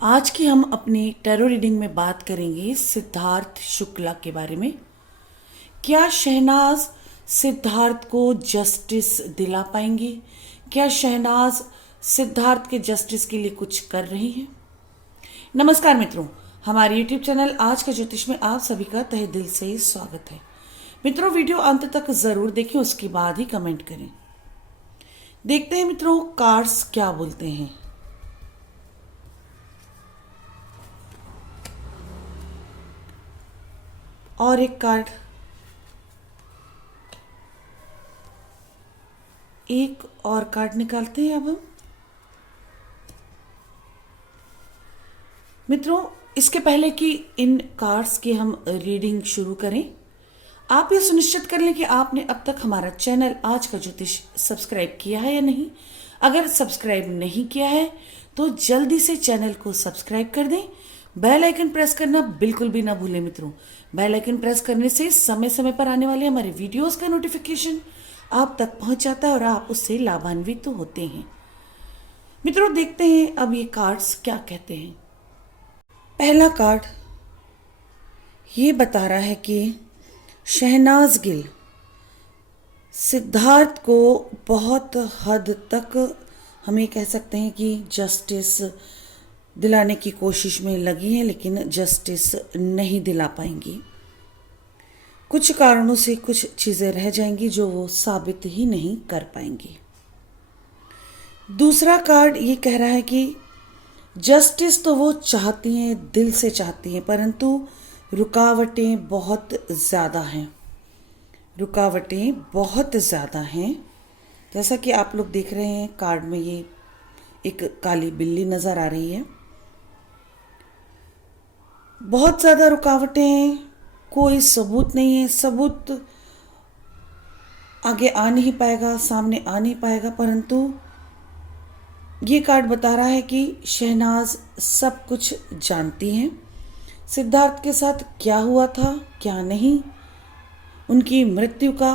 आज की हम अपनी टैरो रीडिंग में बात करेंगे सिद्धार्थ शुक्ला के बारे में। क्या शहनाज सिद्धार्थ को जस्टिस दिला पाएंगी? क्या शहनाज सिद्धार्थ के जस्टिस के लिए कुछ कर रही हैं? नमस्कार मित्रों, हमारे यूट्यूब चैनल आज का ज्योतिष में आप सभी का तहे दिल से स्वागत है। मित्रों, वीडियो अंत तक जरूर देखें, उसके बाद ही कमेंट करें। देखते हैं मित्रों कार्ड्स क्या बोलते हैं। और एक कार्ड, एक और कार्ड निकालते हैं अब हम। मित्रों, इसके पहले कि इन कार्ड्स की हम रीडिंग शुरू करें, आप ये सुनिश्चित कर लें कि आपने अब तक हमारा चैनल आज का ज्योतिष सब्सक्राइब किया है या नहीं। अगर सब्सक्राइब नहीं किया है तो जल्दी से चैनल को सब्सक्राइब कर दें। बेल आइकन प्रेस करना बिल्कुल भी ना भूलें मित्रों। बेल आइकन प्रेस करने से समय समय पर आने वाले हमारे वीडियोस का नोटिफिकेशन आप तक पहुंच जाता है और आप उससे लाभान्वित तो होते हैं। मित्रों, देखते हैं अब ये कार्ड्स क्या कहते हैं। पहला कार्ड ये बता रहा है कि शहनाज गिल सिद्धार्थ को बहुत हद तक हम ये कह सकते हैं कि जस्टिस दिलाने की कोशिश में लगी हैं, लेकिन जस्टिस नहीं दिला पाएंगी। कुछ कारणों से कुछ चीज़ें रह जाएंगी जो वो साबित ही नहीं कर पाएंगी। दूसरा कार्ड ये कह रहा है कि जस्टिस तो वो चाहती हैं, दिल से चाहती हैं, परंतु रुकावटें बहुत ज़्यादा हैं। रुकावटें बहुत ज़्यादा हैं। जैसा कि आप लोग देख रहे हैं कार्ड में, ये एक काली बिल्ली नज़र आ रही है। बहुत ज़्यादा रुकावटें हैं, कोई सबूत नहीं है, सबूत आगे आ नहीं पाएगा, सामने आ नहीं पाएगा। परंतु ये कार्ड बता रहा है कि शहनाज सब कुछ जानती हैं। सिद्धार्थ के साथ क्या हुआ था, क्या नहीं, उनकी मृत्यु का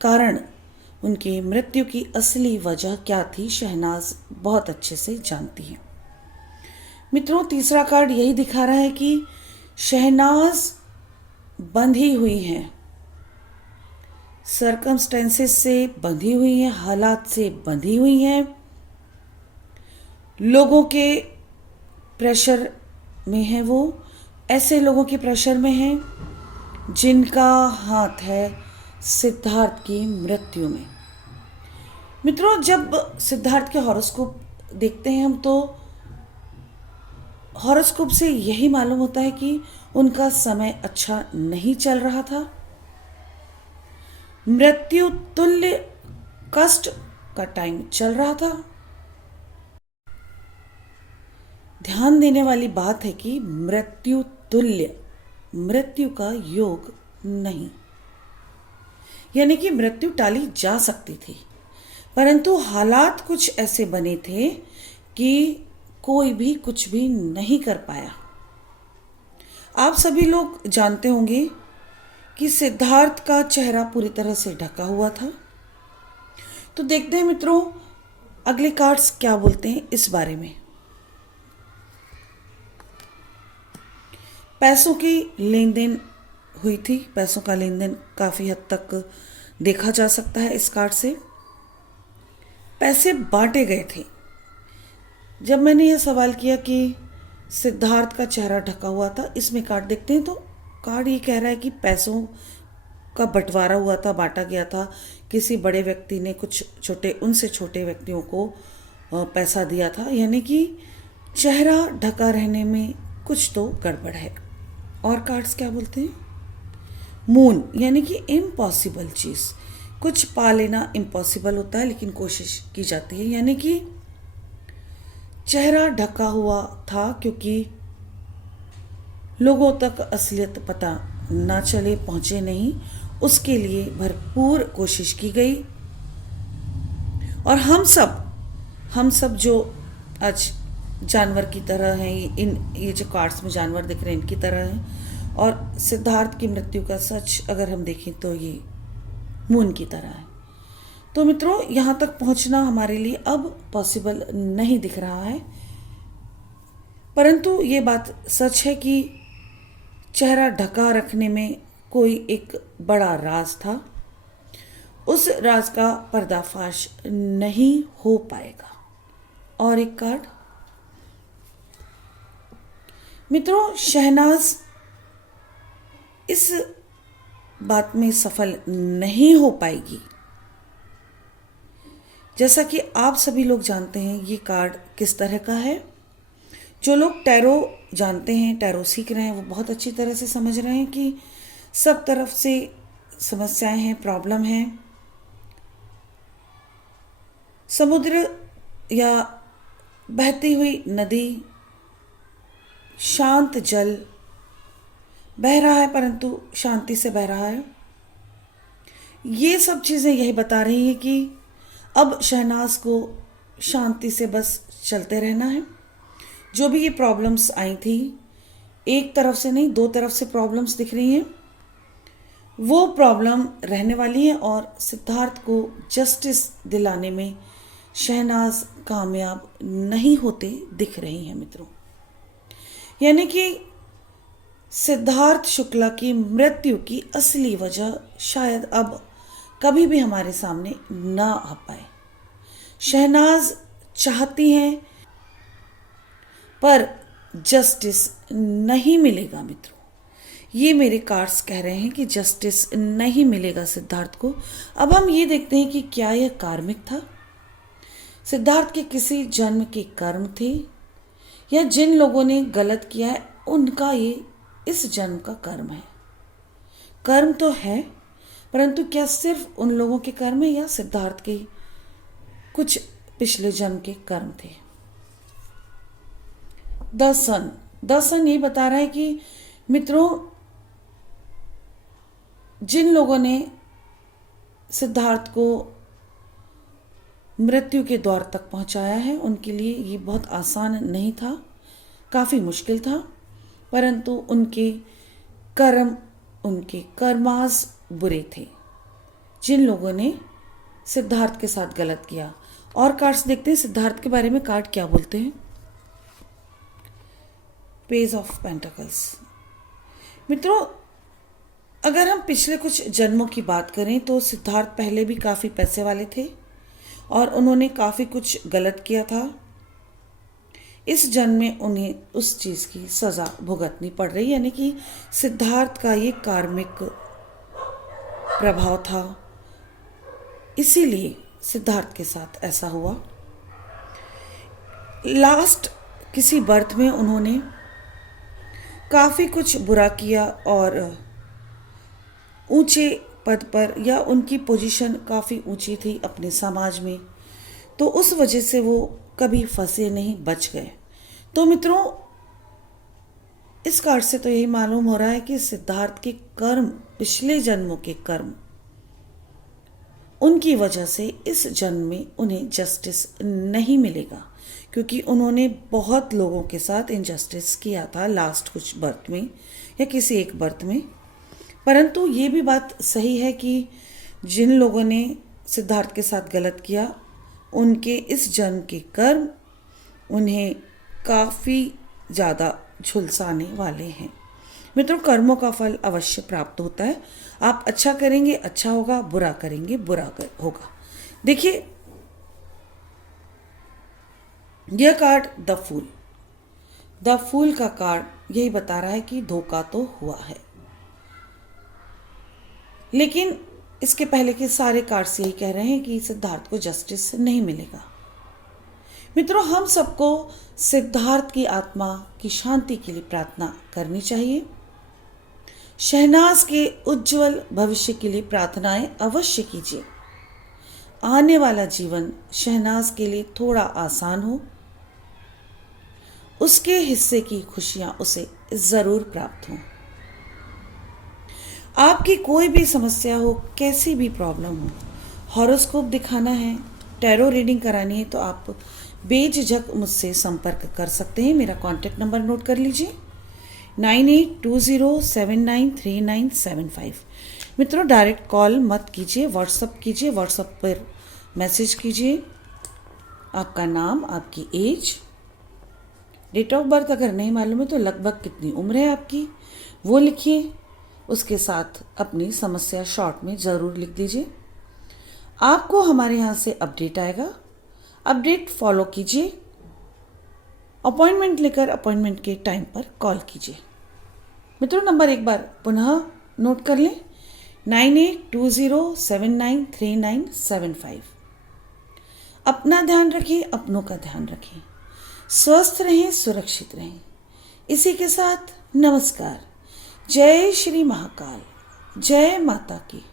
कारण, उनकी मृत्यु की असली वजह क्या थी, शहनाज बहुत अच्छे से जानती है। मित्रों, तीसरा कार्ड यही दिखा रहा है कि शहनाज बंधी हुई हैं, सर्कमस्टेंसेस से बंधी हुई हैं, हालात से बंधी हुई हैं, लोगों के प्रेशर में है। वो ऐसे लोगों के प्रेशर में हैं जिनका हाथ है सिद्धार्थ की मृत्यु में। मित्रों, जब सिद्धार्थ के हॉरोस्कोप देखते हैं हम, तो हॉरोस्कोप से यही मालूम होता है कि उनका समय अच्छा नहीं चल रहा था। मृत्यु तुल्य कष्ट का टाइम चल रहा था। ध्यान देने वाली बात है कि मृत्यु तुल्य, मृत्यु का योग नहीं, यानी कि मृत्यु टाली जा सकती थी, परंतु हालात कुछ ऐसे बने थे कि कोई भी कुछ भी नहीं कर पाया। आप सभी लोग जानते होंगे कि सिद्धार्थ का चेहरा पूरी तरह से ढका हुआ था। तो देखते हैं मित्रों अगले कार्ड्स क्या बोलते हैं इस बारे में। पैसों की लेन देन हुई थी, पैसों का लेन देन काफ़ी हद तक देखा जा सकता है इस कार्ड से। पैसे बांटे गए थे। जब मैंने यह सवाल किया कि सिद्धार्थ का चेहरा ढका हुआ था, इसमें कार्ड देखते हैं तो कार्ड ये कह रहा है कि पैसों का बंटवारा हुआ था, बांटा गया था। किसी बड़े व्यक्ति ने कुछ छोटे, उनसे छोटे व्यक्तियों को पैसा दिया था, यानी कि चेहरा ढका रहने में कुछ तो गड़बड़ है। और कार्ड्स क्या बोलते हैं? मून, यानी कि इम्पॉसिबल चीज़। कुछ पा लेना इम्पॉसिबल होता है, लेकिन कोशिश की जाती है। यानी कि चेहरा ढका हुआ था क्योंकि लोगों तक असलियत पता ना चले, पहुंचे नहीं, उसके लिए भरपूर कोशिश की गई। और हम सब जो आज जानवर की तरह हैं, ये जो कार्ड्स में जानवर दिख रहे हैं इनकी तरह हैं, और सिद्धार्थ की मृत्यु का सच अगर हम देखें तो ये मून की तरह है। तो मित्रों, यहाँ तक पहुँचना हमारे लिए अब पॉसिबल नहीं दिख रहा है। परंतु ये बात सच है कि चेहरा ढका रखने में कोई एक बड़ा राज था। उस राज का पर्दाफाश नहीं हो पाएगा। और एक कार्ड मित्रों, शहनाज इस बात में सफल नहीं हो पाएगी। जैसा कि आप सभी लोग जानते हैं ये कार्ड किस तरह का है। जो लोग टैरो जानते हैं, टैरो सीख रहे हैं, वो बहुत अच्छी तरह से समझ रहे हैं कि सब तरफ से समस्याएं हैं, प्रॉब्लम है। समुद्र या बहती हुई नदी, शांत जल बह रहा है परंतु शांति से बह रहा है। ये सब चीज़ें यही बता रही हैं कि अब शहनाज को शांति से बस चलते रहना है। जो भी ये प्रॉब्लम्स आई थी, एक तरफ से नहीं, दो तरफ से प्रॉब्लम्स दिख रही हैं, वो प्रॉब्लम रहने वाली है और सिद्धार्थ को जस्टिस दिलाने में शहनाज कामयाब नहीं होते दिख रही हैं मित्रों। यानी कि सिद्धार्थ शुक्ला की मृत्यु की असली वजह शायद अब कभी भी हमारे सामने ना आ पाए। शहनाज चाहती हैं पर जस्टिस नहीं मिलेगा मित्रों। ये मेरे कार्ड्स कह रहे हैं कि जस्टिस नहीं मिलेगा सिद्धार्थ को। अब हम ये देखते हैं कि क्या यह कार्मिक था, सिद्धार्थ के किसी जन्म के कर्म थे, या जिन लोगों ने गलत किया है उनका ये इस जन्म का कर्म है। कर्म तो है परंतु क्या सिर्फ उन लोगों के कर्म है या सिद्धार्थ के कुछ पिछले जन्म के कर्म थे। द सन ये बता रहा है कि मित्रों, जिन लोगों ने सिद्धार्थ को मृत्यु के द्वार तक पहुंचाया है उनके लिए ये बहुत आसान नहीं था, काफ़ी मुश्किल था, परंतु उनके कर्म, उनके कर्माज बुरे थे जिन लोगों ने सिद्धार्थ के साथ गलत किया। और कार्ड्स देखते हैं सिद्धार्थ के बारे में, कार्ड क्या बोलते हैं। Page of pentacles. मित्रों, अगर हम पिछले कुछ जन्मों की बात करें तो सिद्धार्थ पहले भी काफ़ी पैसे वाले थे और उन्होंने काफ़ी कुछ गलत किया था। इस जन्म में उन्हें उस चीज़ की सज़ा भुगतनी पड़ रही, यानी कि सिद्धार्थ का ये कार्मिक प्रभाव था, इसीलिए सिद्धार्थ के साथ ऐसा हुआ। लास्ट किसी बर्थ में उन्होंने काफ़ी कुछ बुरा किया और ऊंचे पद पर, या उनकी पोजीशन काफ़ी ऊंची थी अपने समाज में, तो उस वजह से वो कभी फंसे नहीं, बच गए। तो मित्रों, इस कार्ड से तो यही मालूम हो रहा है कि सिद्धार्थ के कर्म, पिछले जन्मों के कर्म, उनकी वजह से इस जन्म में उन्हें जस्टिस नहीं मिलेगा, क्योंकि उन्होंने बहुत लोगों के साथ इनजस्टिस किया था लास्ट कुछ बर्थ में या किसी एक बर्थ में। परंतु ये भी बात सही है कि जिन लोगों ने सिद्धार्थ के साथ गलत किया उनके इस जन्म के कर्म उन्हें काफ़ी ज़्यादा झुलसाने वाले हैं। मित्रों, कर्मों का फल अवश्य प्राप्त होता है। आप अच्छा करेंगे अच्छा होगा, बुरा करेंगे बुरा होगा। देखिए, यह कार्ड द फूल का कार्ड यही बता रहा है कि धोखा तो हुआ है, लेकिन इसके पहले के सारे कार्ड्स यही कह रहे हैं कि सिद्धार्थ को जस्टिस नहीं मिलेगा। मित्रों, हम सबको सिद्धार्थ की आत्मा की शांति के लिए प्रार्थना करनी चाहिए। शहनाज के उज्जवल भविष्य के लिए प्रार्थनाएं अवश्य कीजिए। आने वाला जीवन शहनाज के लिए थोड़ा आसान हो, उसके हिस्से की खुशियां उसे ज़रूर प्राप्त हों। आपकी कोई भी समस्या हो, कैसी भी प्रॉब्लम हो, हॉरोस्कोप दिखाना है, टैरो रीडिंग करानी है, तो आप बेझिझक मुझसे संपर्क कर सकते हैं। मेरा कॉन्टैक्ट नंबर नोट कर लीजिए, 9820793975। मित्रों, डायरेक्ट कॉल मत कीजिए, व्हाट्सअप कीजिए। व्हाट्सअप पर मैसेज कीजिए, आपका नाम, आपकी एज, डेट ऑफ बर्थ अगर नहीं मालूम है तो लगभग कितनी उम्र है आपकी वो लिखिए। उसके साथ अपनी समस्या शॉर्ट में ज़रूर लिख दीजिए। आपको हमारे यहाँ से अपडेट आएगा, अपडेट फॉलो कीजिए। अपॉइंटमेंट लेकर अपॉइंटमेंट के टाइम पर कॉल कीजिए। मित्रों, नंबर एक बार पुनः नोट कर लें, 9820793975। अपना ध्यान रखिए, अपनों का ध्यान रखिए, स्वस्थ रहें, सुरक्षित रहें। इसी के साथ नमस्कार। जय श्री महाकाल, जय माता की।